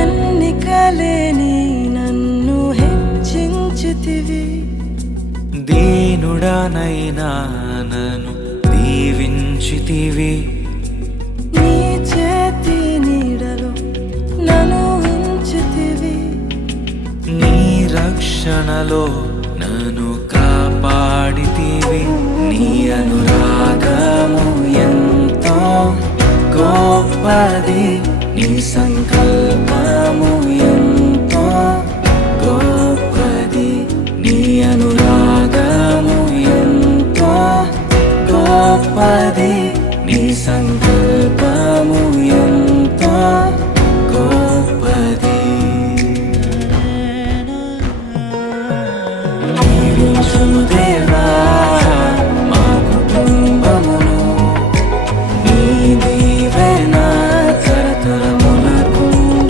ఎన్నికలేని నన్ను హెచ్చించితివి, దీనుడనైనా నన్ను దీవించితివి. నీ చేతి నీడలో నన్ను ఉంచితివి, నీ రక్షణలో నన్ను కాపాడితివి. నీ అనురాగము ఎంతో గొప్పది, నీ సంకల్పం